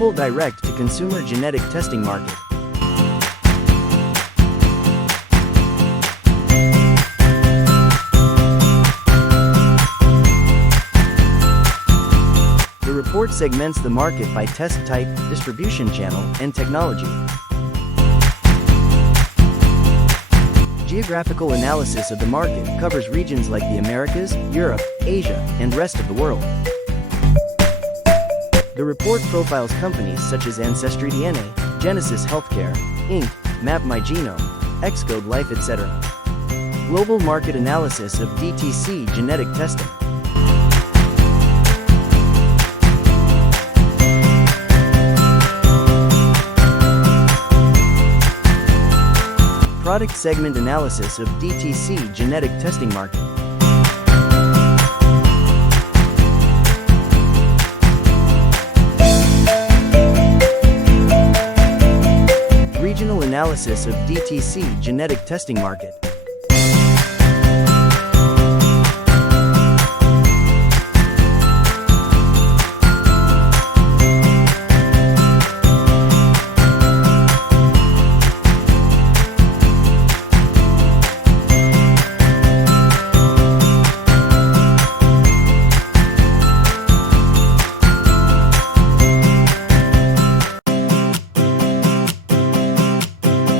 global direct-to-consumer genetic testing market. The report segments the market by test type, distribution channel, and technology. Geographical analysis of the market covers regions like the Americas, Europe, Asia, and rest of the world. The report profiles companies such as AncestryDNA, Genesis Healthcare, Inc., Mapmygenome, Xcode Life, etc. Global market analysis of DTC Genetic Testing. Product segment analysis of DTC Genetic Testing market. Regional analysis of DTC Genetic Testing market.